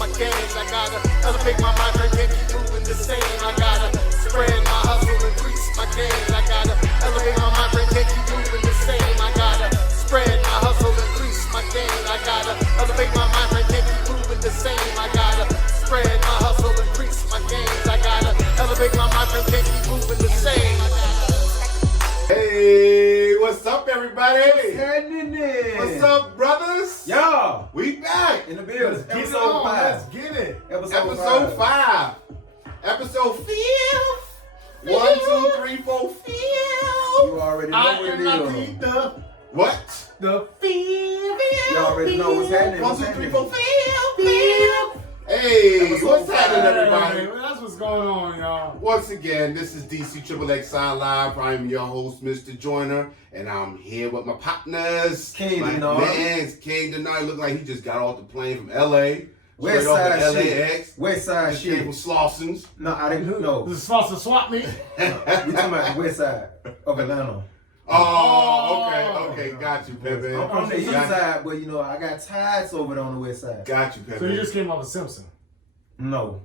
my gains. I gotta elevate my mind, I can't keep moving the same. I gotta spread my hustle, increase my gains. I gotta elevate my mind, I can't keep moving the same. I gotta spread my hustle, increase my gains. I gotta elevate my mind, I can't keep moving the same. I gotta spread my hustle, increase my gains. I gotta elevate my mind, I can't keep moving the same. Hey, what's up, everybody? What's happening? What's up, brothers? Y'all, we back in the building. Let's Episode 5. Let's get it. Episode 5. Episode 5. 1, 2, 3, 4, 5. You already know what it is. What? The feel. You already know what's happening. 1, 2, 3, 4, 5. Hey, what's happening, everybody? That's what's going on, y'all. Once again, this is Dcxxxi Live. I'm your host, Mr. Joyner, and I'm here with my partners. King my Denard. man's King Denard. Look like he just got off the plane from L.A. West straight off side of shit. LAX. West side Just came from shit. Slauson's. No, I didn't know. This is supposed to swap me. We talking about the west side of Atlanta. Oh, okay, got you, Pepe. I'm from the east Got you. side, but you know, I got ties over there on the west side. Got you, Pepe. So you just came off of Simpson. No.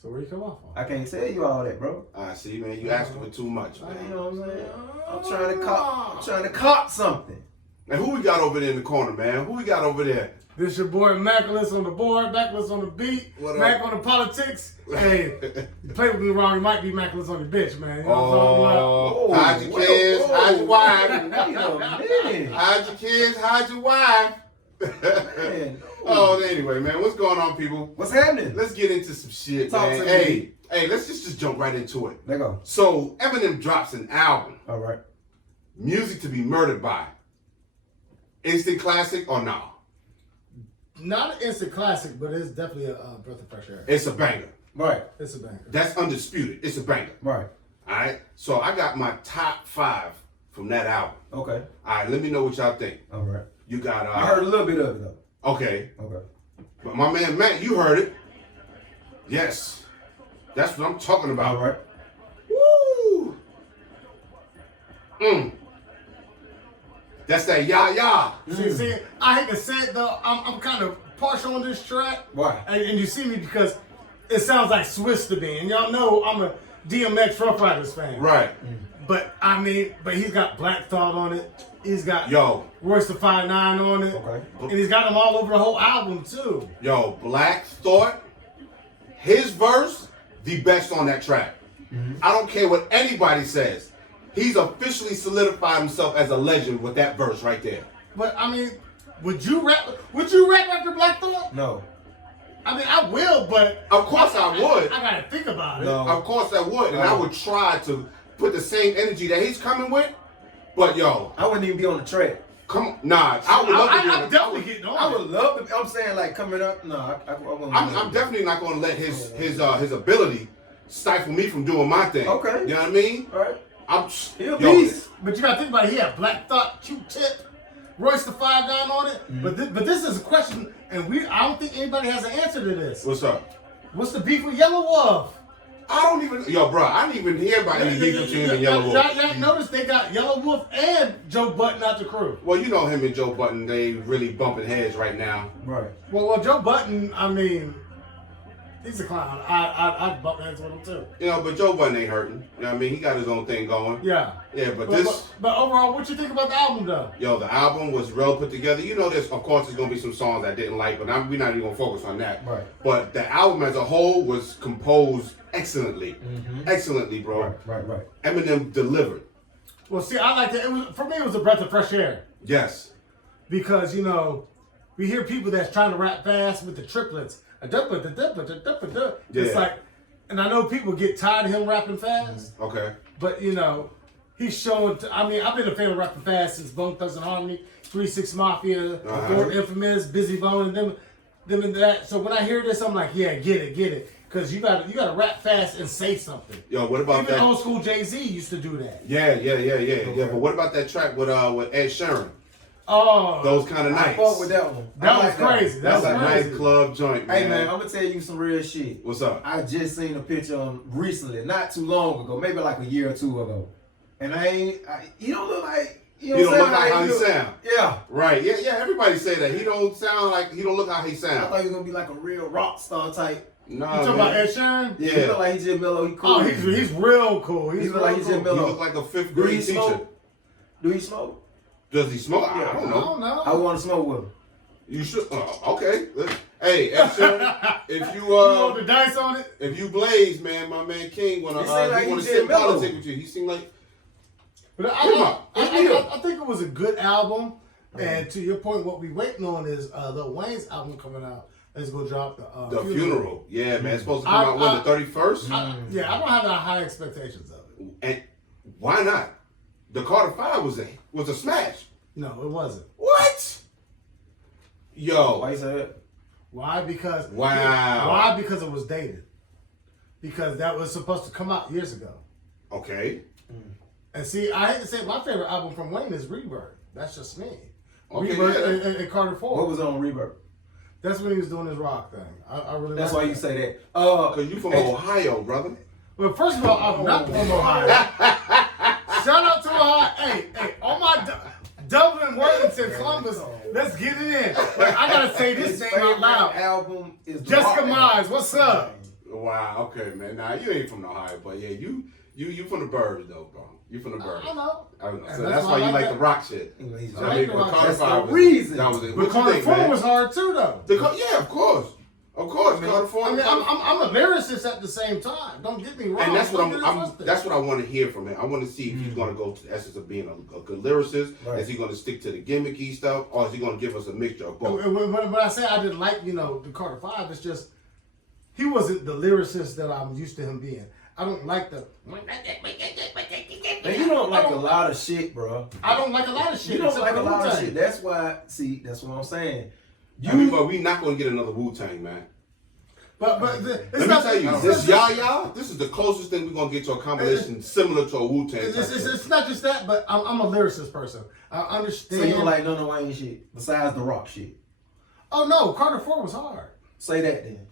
So where you come off on? I can't tell you all that, bro. I see, man. You asking for too much, You man. know what I'm saying? I'm trying to cop something. Now, who we got over there in the corner, man? Who we got over there? This your boy Maculus on the board, Maculus on the beat, What up? Mac on the politics. Hey, you play with me wrong, you might be Maculus on the bitch, man. You know what I'm talking about? Hide your kids, hide your wife. Wait a minute. Hide your kids, hide your wife. Man. Oh, anyway, man, what's going on, people? What's happening? Let's get into some shit, Talk man. to me. Hey, let's just jump right into it. Let go. So, Eminem drops an album, All right. Music to be Murdered By. Instant classic or no? Not an instant classic, but it's definitely a breath of fresh air. It's a banger. Right. It's a banger. That's undisputed. It's a banger. Right. All right. So I got my top 5 from that album. Okay. All right. Let me know what y'all think. All right. You got. I heard a little bit of it though. Okay. Okay. But my man Matt, you heard it. Yes. That's what I'm talking about. All right. Woo. That's that yah. See, I hate to say it though, I'm kind of partial on this track. Why? And you see me because it sounds like Swiss to me. And y'all know I'm a DMX Rough Riders fan. Right. But I mean, he's got Black Thought on it. He's got Yo. Royce the 5'9" on it. Okay. And he's got them all over the whole album too. Yo, Black Thought, his verse, the best on that track. I don't care what anybody says. He's officially solidified himself as a legend with that verse right there. But I mean, would you rap after Black Thought? No. I mean, I will, but Of course I would. I gotta think about it. No. Of course I would. And I would try to put the same energy that he's coming with. But yo, I wouldn't even be on the track. come on. Nah, I would love to be on I'm definitely getting on. I it. would love to. I'm saying like coming up. No, I wouldn't. I'm definitely not going to let his ability stifle me from doing my thing. Okay. You know what I mean? All right. I'm He'll yo, beast. But you gotta think about it. He had Black Thought, Q-Tip, Royce the 5'9" on it. But this is a question, and I don't think anybody has an answer to this. What's up? What's the beef with Yellow Wolf? I don't even, yo, bro. I didn't even hear about any beef between him and Yellow Wolf. Y'all noticed they got Yellow Wolf and Joe Button out the crew. Well, you know him and Joe Button. They really bumping heads right now. Right. Well, Joe Button, I mean, he's a clown. I'd bump heads with him too. You know, but Joe Button ain't hurting. You know what I mean? He got his own thing going. Yeah. Yeah, but this. But overall, what you think about the album though? Yo, the album was well put together. You know, of course, there's gonna be some songs I didn't like, but we're not even gonna focus on that. Right. But the album as a whole was composed excellently, excellently, bro. Right. Eminem delivered. Well, see, I like that. For me, it was a breath of fresh air Yes. because you know we hear people that's trying to rap fast with the triplets. It's Yeah. like, and I know people get tired of him rapping fast, Okay. but you know, he's showing. I mean, I've been a fan of rapping fast since Bone Thugs and Harmony, 3-6 Mafia, Lord Infamous, Busy Bone, and them and that. So when I hear this, I'm like, yeah, get it, because you got to rap fast and say something. Yo, what about Even that? old school Jay-Z used to do that. Yeah. But what about that track with Ed Sheeran? Oh, Those kind of I nights. fuck with that one. that I was like that crazy. one. That That's a was nice crazy. club joint, man. Hey man, I'm gonna tell you some real shit. What's up? I just seen a picture recently, not too long ago, maybe like a year or two ago, and he don't look like He don't look like how he do. sound. Yeah. Right. Yeah. Everybody say that. He don't sound like, he don't look how he I sound. thought he was gonna be like a real rock star type. Nah, You talking about Ed Sheeran? Yeah. Yeah. He look like he's just mellow. He cool. Oh, he's real cool. He He's look real like he's cool. just He mellow. look like a fifth Do he grade teacher. smoke? Do he smoke? Does he smoke? Yeah. I don't I know. don't know. I want to smoke with him. You should. Okay. Hey, Ed Sheeran, if You roll the you dice on it? if you blaze, man, my man King wanna He seem like he wanna he sit just in mellow. politics with you. He seemed like But I think it was a good album. And to your point, what we waiting on is Lil Wayne's album coming out. It's gonna drop the funeral. Yeah, man. It's supposed to come out when the 31st. Yeah, I don't have that high expectations of it. And why not? The Carter 5 was a smash. No, it wasn't. What? Yo. Why you say that? Why? Because Wow. Why? Because it was dated. Because that was supposed to come out years ago. Okay. And see, I hate to say it, my favorite album from Wayne is Rebirth. That's just me. Okay, Rebirth yeah. and Carter 4. What was on Reverb? That's when he was doing his rock thing. I really. That's like why you that. say that. Because you from Ohio, brother. Well, first of all, I'm not from Ohio. Shout out to Ohio. Hey, all my Dublin, Worthington, Columbus. Let's get it in. Like, I gotta say this name out loud. Album is the Jessica rock Mize, what's up? Wow. Okay, man. Nah, you ain't from Ohio, but yeah, you from the burbs though, bro. You from the burbs. I know. So that's why you like the rock shit. He's I mean, the but rock. Carter That's 5 the was reason. that was it. But What you Carter think, 4 man? was hard too, though. Yeah, of course. Carter 4. I mean, I'm a lyricist at the same time. Don't get me wrong. And that's what Don't get it I'm twisted. that's what I want to hear from him. I want to see if he's going to go to the essence of being a good lyricist. Right. Is he going to stick to the gimmicky stuff, or is he going to give us a mixture of both? When I say I didn't like, the Carter 5, it's just he wasn't the lyricist that I'm used to him being. I don't like the. Man, you don't like a lot of shit, bro. I don't like a lot of shit. You don't except like a for lot of Wu-Tang. shit. That's why. See, that's what I'm saying. But we not going to get another Wu-Tang, man. But Let me tell you, this Yaya, this is the closest thing we're going to get to a combination similar to a Wu-Tang. It's not just that, but I'm a lyricist person. I understand. So you don't like none of Wayne shit besides the rock shit. Oh no, Carter 4 was hard. Say that then.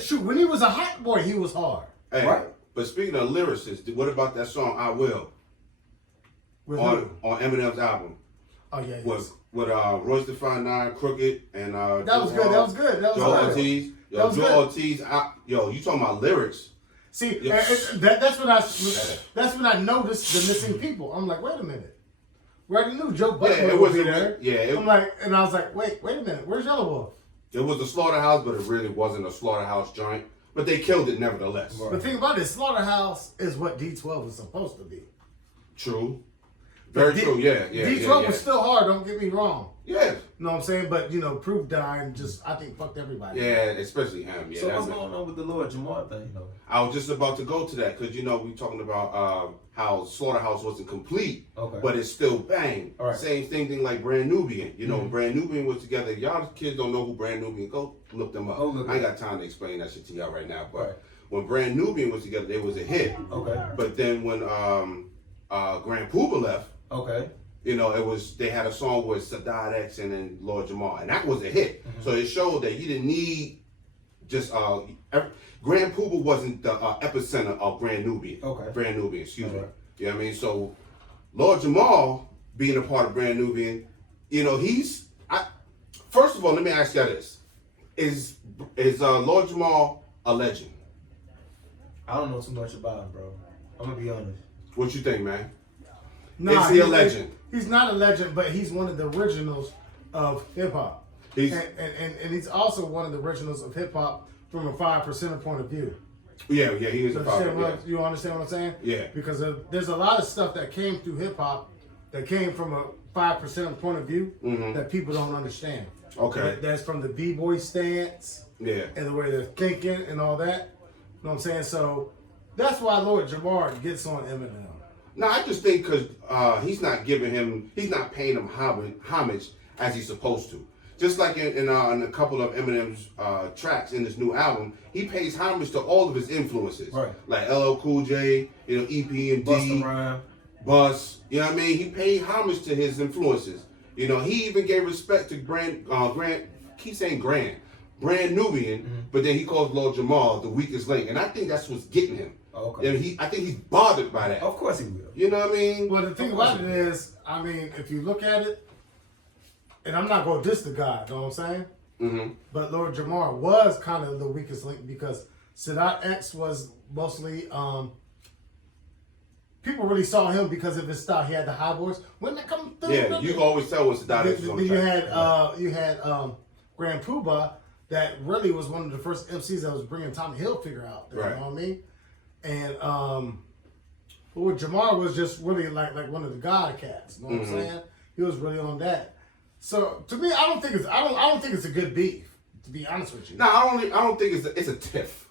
Shoot, when he was a hot boy, he was hard. Hey, Right. But speaking of lyricists, what about that song "I Will" With on who? Eminem's album? Oh yeah, with Royce the 5'9", Crooked, and that was good. That was good. That was Joe good. Ortiz. That was Joe good. Ortiz. You talking about lyrics? See, Yeah. that's when I noticed the missing people. I'm like, wait a minute. We already knew Joe Butler Yeah, it would be wasn't- there. yeah, I'm like, and I was like, wait a minute. Where's Yellow Wolf? It was a slaughterhouse, but it really wasn't a slaughterhouse joint. But they killed it nevertheless. The thing about it, Slaughterhouse is what D12 was supposed to be. True. Very true. Yeah. D12 was still hard. Don't get me wrong. Yeah. You know what I'm saying? But Proof died just I think fucked everybody. Yeah, especially him. Yeah. So that what's man. going on with the Lord Jamal thing though? I was just about to go to that because we talking about how Slaughterhouse wasn't complete, Okay. but it's still bang. All right. Same thing like Brand Nubian. When Brand Nubian was together. Y'all kids don't know who Brand Nubian. Go look them up. Oh, look I ain't got time to explain that shit to y'all right now. But Right. when Brand Nubian was together, they was a hit. Okay. But then when Grand Pooba left, Okay. they had a song with Dcxxxi and then Lord Jamal, and that was a hit. So it showed that you didn't need just Grand Pooba wasn't the epicenter of Brand Nubian. Okay. Brand Nubian, excuse me. Alright. You know what I mean? So Lord Jamal being a part of Brand Nubian, first of all, let me ask y'all this: Is Lord Jamal a legend? I don't know too much about him, bro. I'm gonna be honest. What you think, man? Nah, Is he a legend? He's not a legend, but he's one of the originals of hip hop. He's And he's also one of the originals of hip hop from a 5% point of view. yeah, he was a part of it. You understand what I'm saying? Yeah. Because there's a lot of stuff that came through hip hop that came from a 5% point of view that people don't understand. Okay. That's from the b-boy stance Yeah. and the way they're thinking and all that. You know what I'm saying? So that's why Lord Jamal gets on Eminem. No, I just think because he's not paying him homage as he's supposed to. Just like in a couple of Eminem's tracks in this new album, he pays homage to all of his influences. Right. Like LL Cool J, EP and Busta D, Rhymes. Bus. You know what I mean? He paid homage to his influences. He even gave respect to Brand Nubian, but then he calls Lord Jamal the weakest link. And I think that's what's getting him. Okay. And I think he's bothered by that. Of course he will. You know what I mean? Well, the thing about it is, I mean, if you look at it, and I'm not going to diss the guy, you know what I'm saying? Mm-hmm. But Lord Jamal was kind of the weakest link because Dcxxxi was mostly, people really saw him because of his style. He had the high voice. When that come through, Yeah, you can always tell when Sadat was on the track. you had Grand Poobah that really was one of the first MCs that was bringing Tommy Hilfiger out there, Right. you know what I mean? And Lord Jamal was just really like one of the God cats, you know what I'm saying? He was really on that. So to me, I don't think it's a good beef, to be honest with you. No, I don't think it's a tiff.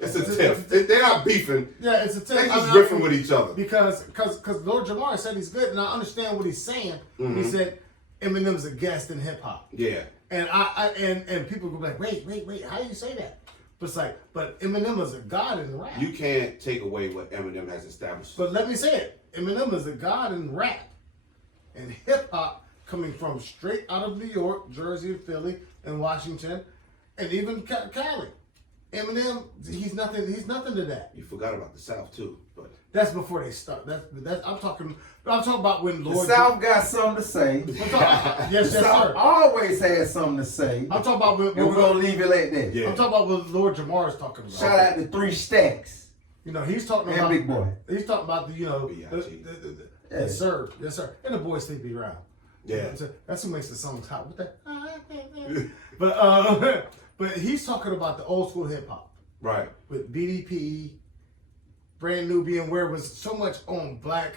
It's a tiff. They're not beefing. Yeah, it's a tiff. They're just riffing with each other. Because Lord Jamal said he's good, and I understand what he's saying. He said Eminem's a guest in hip hop. Yeah. And and people go like, wait, how do you say that? But it's like, but Eminem is a god in rap. You can't take away what Eminem has established. But let me say it, Eminem is a god in rap and hip hop, coming from straight out of New York, Jersey, Philly, and Washington, and even Cali. Eminem, he's nothing to that. You forgot about the South too, but That's before they start. That's I'm talking about when The Lord. South got something to say. Yes, The South sir. always has something to say. I'm talking about when And we're going to leave it like that. Yeah. I'm talking about what Lord Jamar is talking about. Shout out to 3 Stacks. You know, he's talking And about Big Boy. He's talking about the B.I.G.. yes sir, and the boy sleepy around. Yeah. That's who makes the songs hot. What that? But he's talking about the old school hip hop right. with BDP, Brand Nubian, where it was so much on black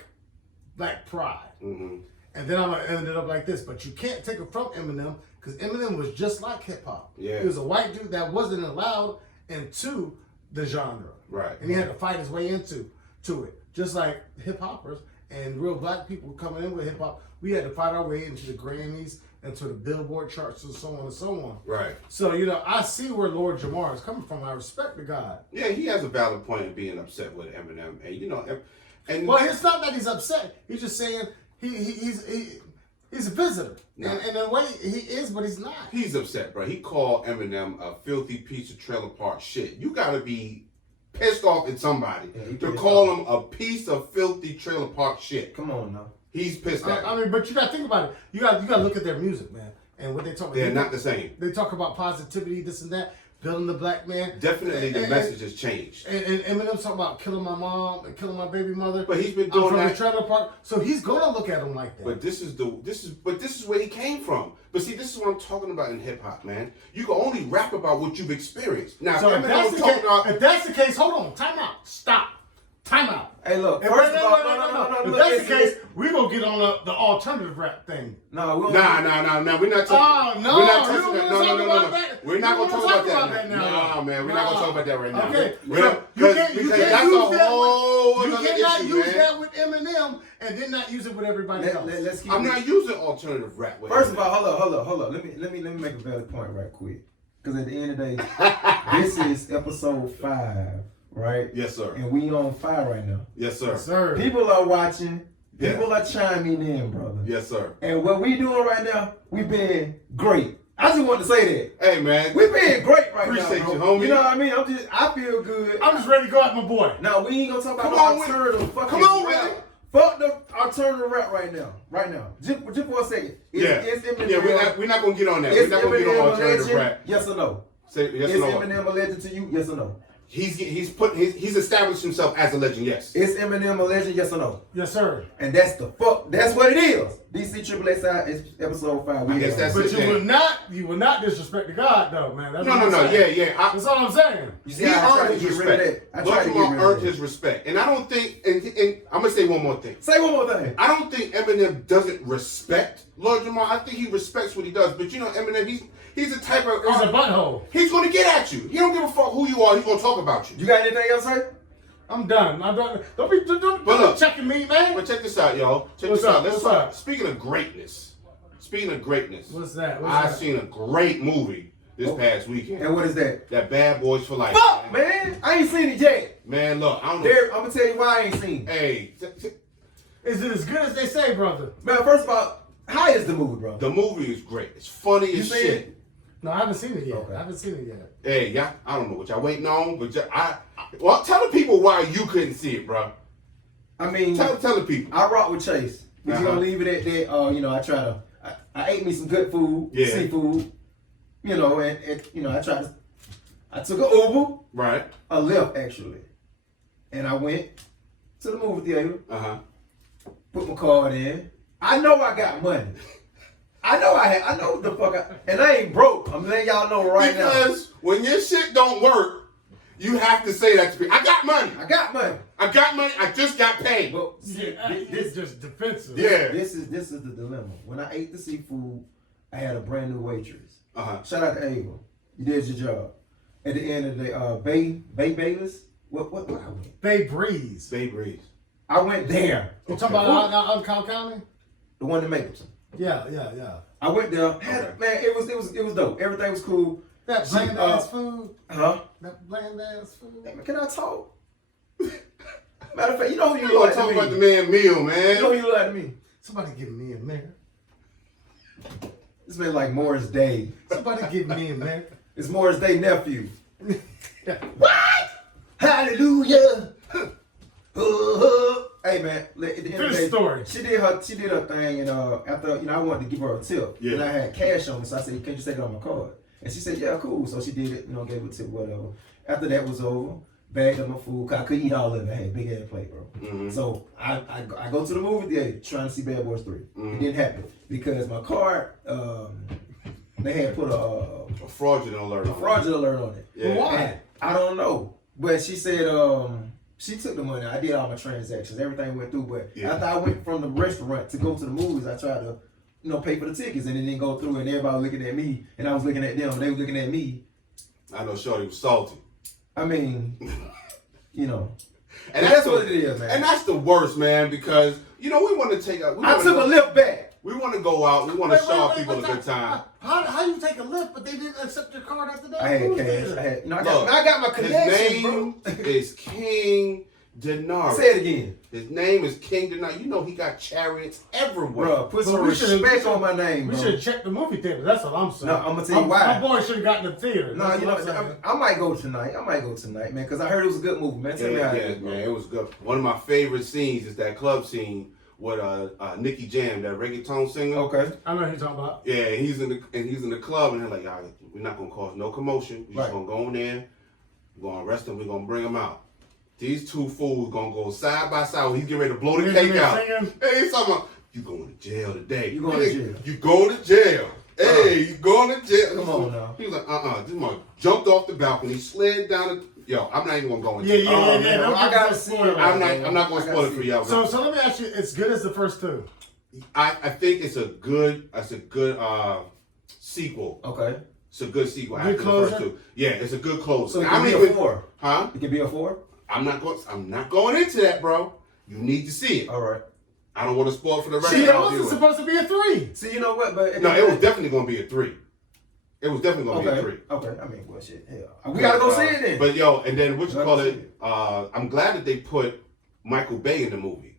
pride. Mm-hmm. And then I'm gonna end it up like this, but you can't take it from Eminem because Eminem was just like hip hop. Yeah. He was a white dude that wasn't allowed into the genre. Right. And he had to fight his way into it. Just like hip hoppers and real black people coming in with hip hop, we had to fight our way into the Grammys and to the Billboard charts and so on and so on. Right. So, I see where Lord Jamar is coming from. I respect the guy. Yeah, he has a valid point in being upset with Eminem, and Well, it's not that he's upset. He's just saying he's a visitor. No. And in a way, he is, but he's not. he's upset, bro. He called Eminem a filthy piece of trailer park shit. You gotta be pissed off at somebody to call him a piece of filthy trailer park shit. Come on now. He's pissed at I me. mean, but you got to think about it. You got to look at their music, man, and what they talk about. They're not the same. They talk about positivity, this and that, building the black man. Definitely, the message has changed. And Eminem's talking about killing my mom and killing my baby mother. But he's been doing from that. the trailer park, so he's gonna look at him like that. But this is where he came from. But see, this is what I'm talking about in hip hop, man. You can only rap about what you've experienced. Now, so if that's, Eminem the case, hold on, time out, stop, time out. Hey, look. If First no, of all, no, no. If that's the case, we gonna get on the alternative rap thing. No, we don't. Nah. We're not talking. Oh, no, We're not you touching that. don't wanna No. talk about that. We're not You gonna don't talk wanna about that now. No, man, we're not gonna talk about that right now. Okay, Because you can't that's use a that. whole You other cannot issue, use man. that with Eminem and then not use it with everybody else. Let's keep I'm it. not using alternative rap. With First of Eminem. all, hold up. Let me make a valid point right quick. Because at the end of the day, this is episode 5, right? Yes, sir. And we on fire right now. Yes, sir. Yes, sir. People are watching. Yeah. People are chiming in, brother. Yes, sir. And what we doing right now, we being great. I just want to say that. Hey, man. We being great right Appreciate now, you, bro. homie. You know what I mean? I feel good. I'm just ready to go at my boy. Now we ain't gonna talk about Come no on with it. alternative fucking Come on with rap. it. Fuck the alternative rap right now. Just for a second. Is Eminem, Yeah, we're not gonna get on that. is We're not gonna get on Eminem a alternative legend? rap. Yes or no? Say yes Is or no. Eminem a legend to you? Yes or no? He's established himself as a legend. Yes. Is Eminem a legend? Yes or no? Yes, sir. And that's what it is. Dcxxxi is episode 5. I guess that's But it. you will not disrespect the God, though, man. That's what No. I'm saying. Yeah. That's all I'm saying. You He see how I tried earned to his get rid of respect. that? I Lord tried to get Jamal rid earned of that. his respect, and I don't think. And I'm gonna say one more thing. Say one more thing. I don't think Eminem doesn't respect Lord Jamal. I think he respects what he does. But Eminem, he's the type of He's a butthole. He's gonna get at you. He don't give a fuck who you are. He's gonna talk about you. You got anything else, sir? I'm done. Don't be But look, checking me, man. But check this out, y'all. Check What's this out. up? Let's What's talk. up? Speaking of greatness. What's that? I seen a great movie this past weekend. And what is that? That Bad Boys for Life. Fuck, man. I ain't seen it yet. Man, look, I don't know. I'm gonna tell you why I ain't seen it. Hey, Is it as good as they say, brother? Man, first of all, how is the movie, bro? the movie is great. It's funny You as seen shit. it? No, I haven't seen it yet. Okay. I haven't seen it yet. Hey, y'all, I don't know what y'all waiting on, but Well, tell the people why you couldn't see it, bro. I mean, Tell the people. I rock with Chase. If Uh-huh. you gonna leave it at that, you know, I ate me some good food, Yeah. seafood, you know, and you know, I took an Uber, Right. a Lyft actually, and I went to the movie theater, put my card in. I know I got money. I know what the fuck and I ain't broke. I'm letting y'all know right now. Because when your shit don't work, you have to say that to people. I got money. I got money. I got money. I just got paid. But see, It's just defensive. Yeah. This is the dilemma. When I ate the seafood, I had a brand new waitress. Shout out to Ava. You did your job. At the end of the day, Bay Bayless. What I went? Bay Breeze. Bay Breeze. I went there. You talking about out in Cal County? The one in Mapleton. Yeah. I went there. Man, it was dope. Everything was cool. That bland ass food. Huh? That bland ass food. Hey, man, can I talk? Matter of fact, you know who You you gonna like talk to about the me. man meal, man. You know who you like to me. Somebody give me a minute. This man like Morris Day. Somebody give me a minute. It's Morris Day nephew. What? Hallelujah. Hey man, at the end of the Finish day, story. she did her thing, and after I wanted to give her a tip, and I had cash on me, so I said, "Can you take it on my card?" And she said, "Yeah, cool." So she did it, gave a tip, whatever. After that was over, bagged up my food. 'Cause I couldn't eat all of it. I had a big ass plate, bro. So I go to the movie theater trying to see Bad Boys 3. It didn't happen because my card, they had put a fraudulent alert. fraudulent alert on it. Yeah. Why? And I don't know, but she said she took the money. I did all my transactions. Everything went through. But after I went from the restaurant to go to the movies, I tried to, pay for the tickets, and it didn't go through. And everybody was looking at me, and I was looking at them, and they were looking at me. I know Shorty was salty. I mean, And that's what it is, man. And that's the worst, man, because we want to take out. I took a lift back. We want to go out. We want to show people a good time. How you take a lift, but they didn't accept your card after that? I had cash. I got my connection, His name bro. is King Denari. Say it again. His name is King Denari. He got chariots everywhere. Bro, put some respect on my name, We bro. should have checked the movie theater. That's what I'm saying. No, I'm gonna tell you why. My boy should have gotten the theater. No, That's what I'm saying. I might go tonight. Man, because I heard it was a good movie, man. Tell me how it is, bro. Man, it was good. One of my favorite scenes is that club scene with Nicky Jam, that reggaeton singer. Okay. I know who you're talking about. Yeah, he's in the club, and they're like, "All right, we're not gonna cause no commotion. We're just gonna go in there, we're gonna arrest him, we're gonna bring him out. These two fools gonna go side by side. He's getting ready to blow the cake out. Hey, he's talking about, you going to jail today. You going to jail. You going to jail. Hey, you going to jail. Come on now. He was like, This man jumped off the balcony, slid down Yo, I'm not even gonna go into it. Yeah. Man, I gotta see it. I'm not gonna spoil it for y'all. So let me ask you, it's good as the first two. I think it's a good sequel. Okay. It's a good sequel Good after the first closer? two. Yeah, it's a good close. So it can be a 4. Huh? It can be a 4? I'm not going into that, bro. You need to see it. All right. I don't want to spoil for the rest See, of it y'all. wasn't supposed to be a 3. See, you know what? But No, it was definitely gonna be a 3. It was definitely gonna be a 3. Okay. I mean, well, shit. Hell, we gotta go see it then. But yo, and then what you call Gotta it? I'm glad that they put Michael Bay in the movie.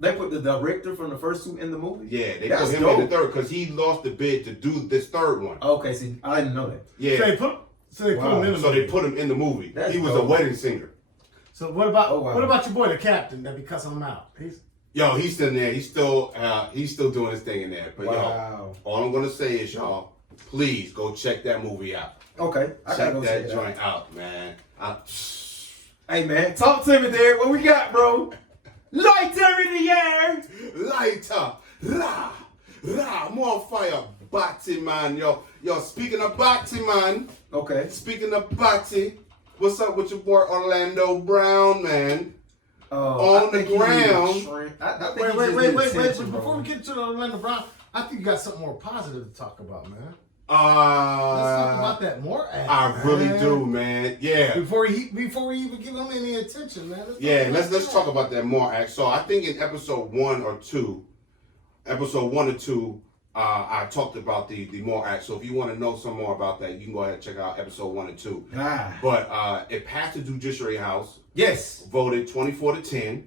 They put the director from the first 2 in the movie. Yeah, they That's put him dope. in the third because he lost the bid to do this third one. Okay, see, I didn't know that. Yeah. So they put him in the So movie. they put him in the movie. That's He was dope. a wedding singer. So what about Oh, wow. what about your boy the captain that be cussing him out? He's still in there. He's still doing his thing in there. But Wow. yo, all I'm gonna say is y'all, please go check that movie out. Okay, I gotta Check go see that it joint out, man. Hey man, talk to me, Derek. What we got, bro? Lighter in the air. Lighter, I'm on fire, Batman. Yo, speaking of Batman, Okay. speaking of Batty, what's up with your boy Orlando Brown, man? On the ground. Wait. Before we get to the Orlando Brown, I think you got something more positive to talk about, man. Let's talk about that more. I really do, man. Yeah. Before we even give him any attention, man. Let's talk about that more. Act. So I think in episode 1 or 2, I talked about the more act. So if you want to know some more about that, you can go ahead and check out episode 1 and 2. But it passed the Judiciary House. Yes. Voted 24-10.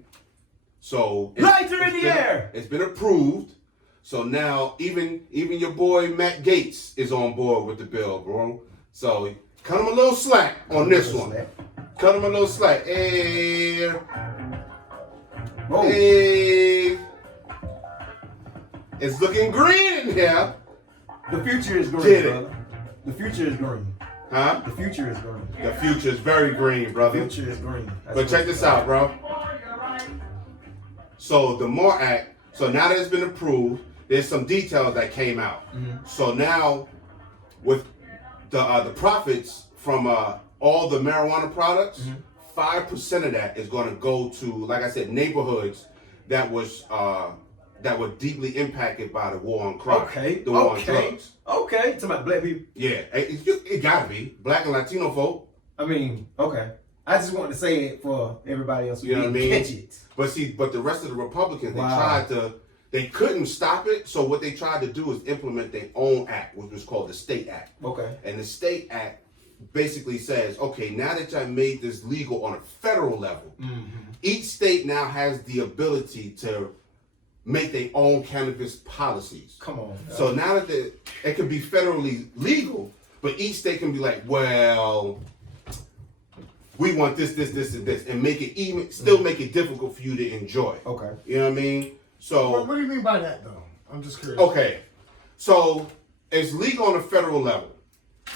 So Lighter in the air. It's been approved. So now even your boy Matt Gaetz is on board with the bill, bro. So cut him a little slack on this one. Cut him a little slack. Hey. Whoa. Hey. It's looking green in here. The future is green, Get it. brother. The future is green. Huh? The future is green. The future is very green, The brother. future is green. That's But what check it's this about. out, bro. So the MORE Act, so now that it's been approved, there's some details that came out. So now with the profits from all the marijuana products, 5% of that is going to go to, like I said, neighborhoods that were deeply impacted by the war on crime. Okay. The war on drugs. Okay. Talking about black people. Yeah, it gotta be black and Latino folk. I mean, okay. I just wanted to say it for everybody else who You know what I didn't mean? catch it. But the rest of the Republicans, Wow. they couldn't stop it. So what they tried to do is implement their own act, which was called the State Act. Okay. And the State Act basically says, okay, now that I made this legal on a federal level, each state now has the ability to make their own cannabis policies. Come on. So now that it can be federally legal, but each state can be like, well, we want this, and this, and make it still make it difficult for you to enjoy. Okay. You know what I mean? So What do you mean by that, though? I'm just curious. okay, so it's legal on a federal level.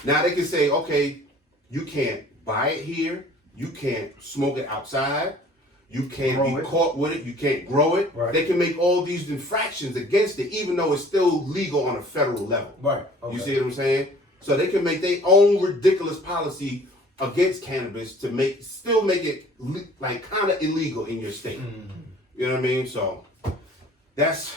Now they can say, okay, you can't buy it here, you can't smoke it outside, you can't Grow be it. caught with it, you can't grow it. Right. They can make all these infractions against it, even though it's still legal on a federal level. Right. Okay. You see what I'm saying? So they can make their own ridiculous policy against cannabis to still make it like kind of illegal in your state. You know what I mean? So that's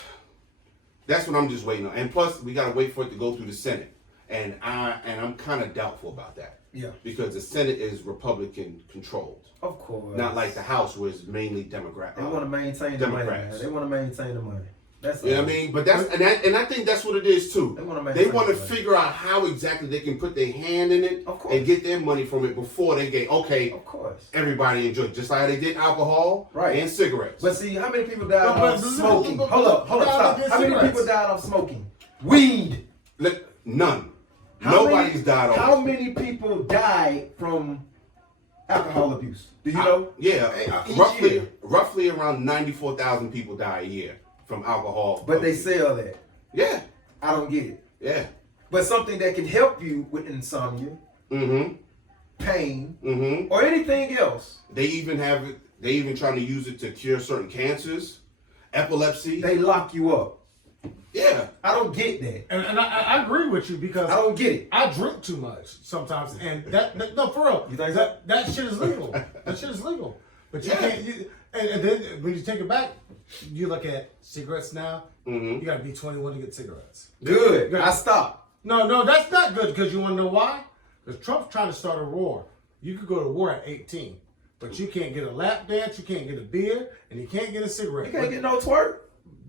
what I'm just waiting on. And plus, we gotta wait for it to go through the Senate, and I'm kind of doubtful about that. Yeah. Because the Senate is Republican controlled, Of course. not like the House, where it's mainly Democrat. They want to maintain the money. Democrats. Man. They want to maintain the money. That's You know what I mean? But and I think that's what it is too. They wanna make They money want to from it. figure out how exactly they can put their hand in it Of course. and get their money from it before they get Of course. everybody enjoy it. Just like they did alcohol Right. and cigarettes. But see, how many people died But- off but- smoking? but- Hold up, but- stop. but- How many cigarettes. people died off smoking? Weed. None. How Nobody's many- died off. How many people died from alcohol abuse? Do you know? Yeah, Each year. roughly around 94,000 people die a year from alcohol. But they abuse. sell that. Yeah, I don't get it. yeah. But something that can help you with insomnia, pain, or anything else, They even have it. They even trying to use it to cure certain cancers, epilepsy. they lock you up. Yeah. I don't get that. And I agree with you because I don't get it. I drink too much sometimes, and that no, for real. You think so? that shit is legal. That shit is legal. But you can't. And then when you take it back, you look at cigarettes now. You got to be 21 to get cigarettes. Good. I stopped. No, that's not good because you want to know why? Because Trump's trying to start a war. You could go to war at 18, but you can't get a lap dance, you can't get a beer, and you can't get a cigarette. You can't get no twerk.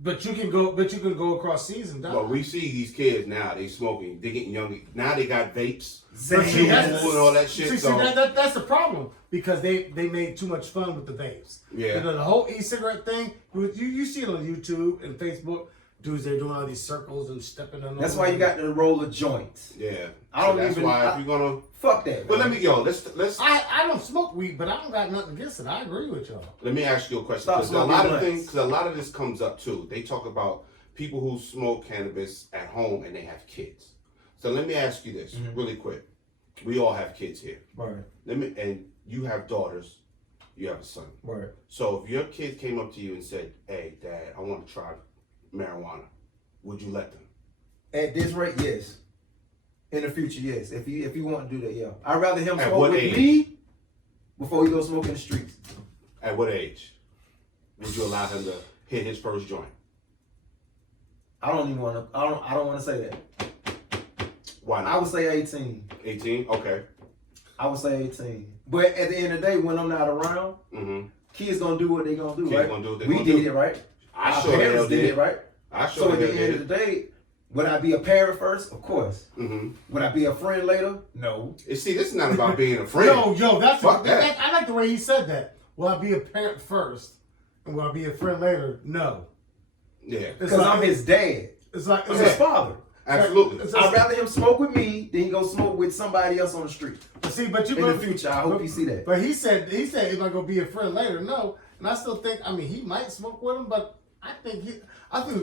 But you can go across seas and die. Well, we see these kids now. They smoking. They getting younger. Now they got vapes, Zane. See, that's- Juul, and all that shit. See, so that's the problem because they made too much fun with the vapes. Yeah. You know, the whole e-cigarette thing. You see it on YouTube and Facebook. Dudes, they're doing all these circles and stepping on. That's why you got to roll a joint. yeah. I don't so that's even- why if you're gonna. Fuck that. But man. let's. I don't smoke weed, but I don't got nothing against it. I agree with y'all. Let me ask you a question. Stop Because a smoking lot of blunts. things, because a lot of this comes up too. They talk about people who smoke cannabis at home and they have kids. So let me ask you this really quick. We all have kids here. Right. And you have daughters. You have a son. Right. So if your kid came up to you and said, "Hey, Dad, I want to try marijuana," would you let them? At this rate, yes. In the future, yes. If you want to do that, yeah. I'd rather him At smoke what with age? me before he go smoke in the streets. At what age would you allow him to hit his first joint? I don't even want to. I don't want to say that. Why not? I would say 18. 18. Okay. I would say 18. But at the end of the day, when I'm not around, kids gonna do what they gonna do, Kids right? gonna do what they we gonna did do. it, right? I Our sure the hell parents did did. it, right? I So sure at the the hell end did. of the day, would I be a parent first? Of course. Mm-hmm. Would I be a friend later? No. See, this is not about being a friend. Yo, Fuck that. I like the way he said that. Will I be a parent first, and will I be a friend later? No. Yeah. It's Because like, I'm his dad. It's like I'm his father. Absolutely. I'd rather him smoke with me than he go smoke with somebody else on the street. But you in the future, I hope you see that. But he said he's not gonna be a friend later. No, and I still think. I mean, he might smoke with him, but I think it's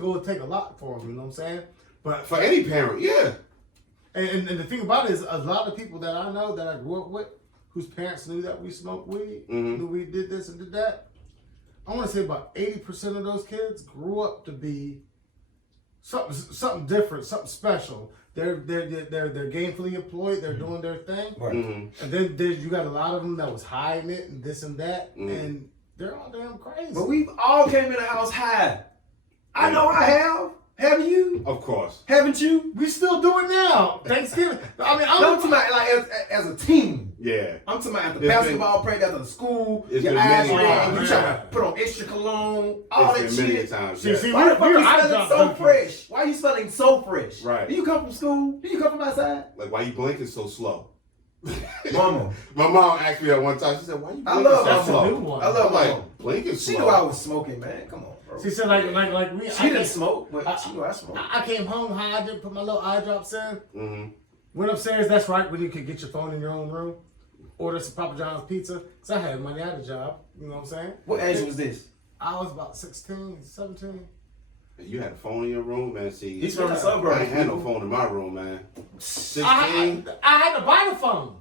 going to take a lot for him. You know what I'm saying? But for any parent, yeah. And the thing about it is, a lot of people that I know that I grew up with, whose parents knew that we smoked weed, knew we did this and did that. I want to say about 80% of those kids grew up to be something different, something special. They're gainfully employed. They're doing their thing. Right. And then you got a lot of them that was hiding it and this and that, and they're all damn crazy. But we've all came in the house high. I know I have. Haven't you? Of course. Haven't you? We still do it now. Thanksgiving. I mean, I'm talking about like as a team. Yeah. I'm talking about at the basketball practice, after the school, your eyes red, you trying to put on extra cologne, all that shit. Many times. See, why the fuck you smelling so fresh? Why you smelling so fresh? Right. Do you come from school? Do you come from outside? Like, why you blinking so slow? Mama. My mom asked me that one time. She said, "Why you blinking so slow?" New one. I love like Mama. blinking slow. She knew I was smoking, man. Come on, bro. She said like me. She didn't smoke, but she knew I smoked. I came home high. I didn't put my little eye drops in. Mm-hmm. Went upstairs. That's right, when you could get your phone in your own room. Order some Papa John's pizza. Cause I had money. I had a job. You know what I'm saying? What age was this? I was about 16, 17. You had a phone in your room, man. See, He's from the I suburbs. ain't had no phone in my room, man. 16. I had to buy the phone.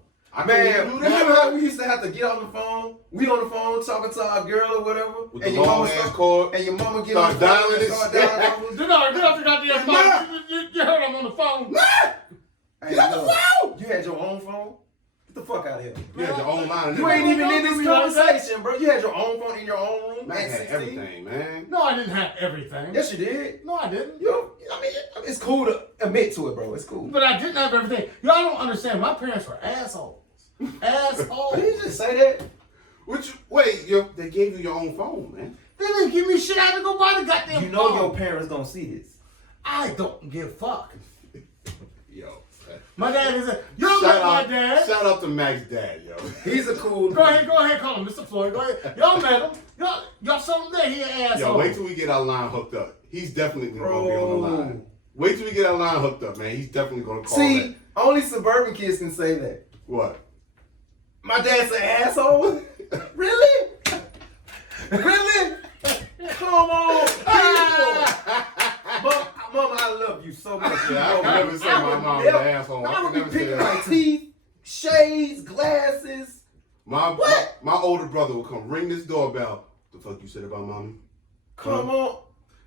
Man, remember how we used to have to get on the phone? We on the phone talking to our girl or whatever, with and the your long mama ass cord. and your mama get Start on the phone dialing and this start shit. dialing. Get off the goddamn phone. You heard I'm on the phone. Hey, Get the phone! You had your own phone? Get the fuck out of here. You had your own line. You ain't even in this conversation, bro. You had your own phone in your own room. Man, I at had 16? everything, man. No, I didn't have everything. Yes, you did. No, I didn't. I mean, it's cool to admit to it, bro. It's cool. But I didn't have everything. Y'all don't understand. My parents were assholes. Assholes. Did you just say that? They gave you your own phone, man. They didn't give me shit. I had to go buy the goddamn You know phone. your parents don't see this. I don't give a fuck. Yo. My dad is you don't like my dad. Shout out to Mac's dad, yo. He's a cool Go ahead, call him Mr. Floyd. Go ahead. Y'all met him. Y'all saw him there. He an asshole. Yo, wait till we get our line hooked up. He's definitely gonna be on the line. Wait till we get our line hooked up, man. He's definitely gonna call that. Only suburban kids can say that. What? My dad's an asshole? Really? Really? Come on, people. Mama, I love you so much. Yeah, I would never say my mom was an asshole. I would never be say picking that. my teeth, shades, glasses. My older brother will come ring this doorbell. The fuck you said about mommy? Come on.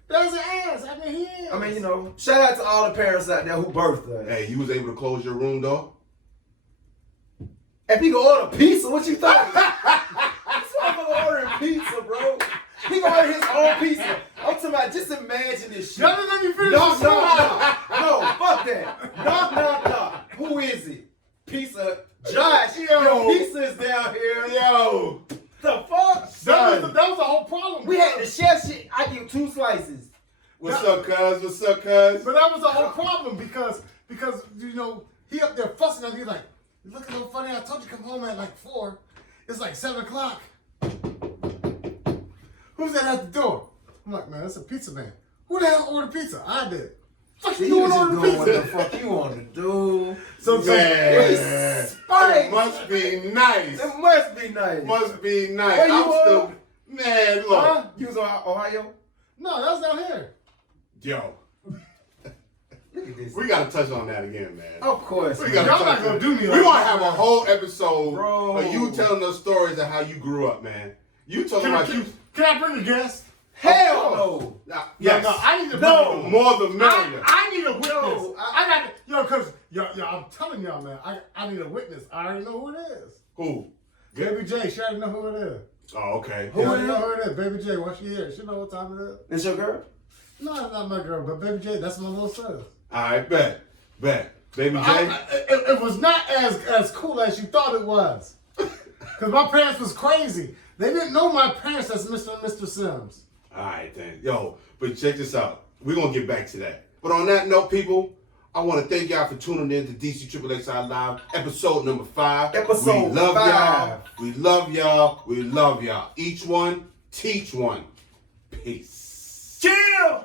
That's an ass. I mean, he is. I mean, shout out to all the parents out there who birthed us. Hey, you was able to close your room door? If he can order pizza, what you think? This motherfucker ordering pizza, bro. He gonna order his own pizza. I'm talking about, just imagine this shit. Y'all didn't let me finish No, the story. no, fuck that. Knock. Who is it? Pizza. Josh. Yo. Your pizza is down here. Yo. The fuck? That was the whole problem. We had the chef shit. I give 2 slices. What's up, cuz? What's up, cuz? But that was the whole problem because he up there fussing and he's like, look so funny. I told you to come home at like 4. It's like 7 o'clock. Who's that at the door? I'm like, man, that's a pizza man. Who the hell ordered pizza? I did. Fuck you doing order pizza? What the fuck you want to do? Man, Spike. it must be nice. It must be nice. Must be nice. Where you I'm were? still, man, look. Huh? You was on Ohio? No, that was down here. Yo, Look at this. we gotta touch on that again, man. Of course. We man. gotta Y'all touch not gonna on- do me We like gonna that. have a whole episode Bro. of you telling us stories of how you grew up, man. You talking about you. Can I bring a guest? Hell no. Yes. No, I need to No. bring More the merrier. I need a witness. No, I got because I'm telling y'all, man. I need a witness. I already know who it is. Who? Baby J. She already know who it is. Oh, okay. She already know who it is. Baby J. Once she hear it, she know what time it is. It's your girl? No, it's not my girl, but Baby J. That's my little sis. All right, bet. Baby J. It was not as cool as you thought it was. Because my parents was crazy. They didn't know my parents as Mr. and Mr. Sims. All right, then. Yo, but check this out. We're going to get back to that. But on that note, people, I want to thank y'all for tuning in to Dcxxxi Live, episode number 5. Episode We love 5. y'all. We love y'all. We love y'all. Each one, teach one. Peace.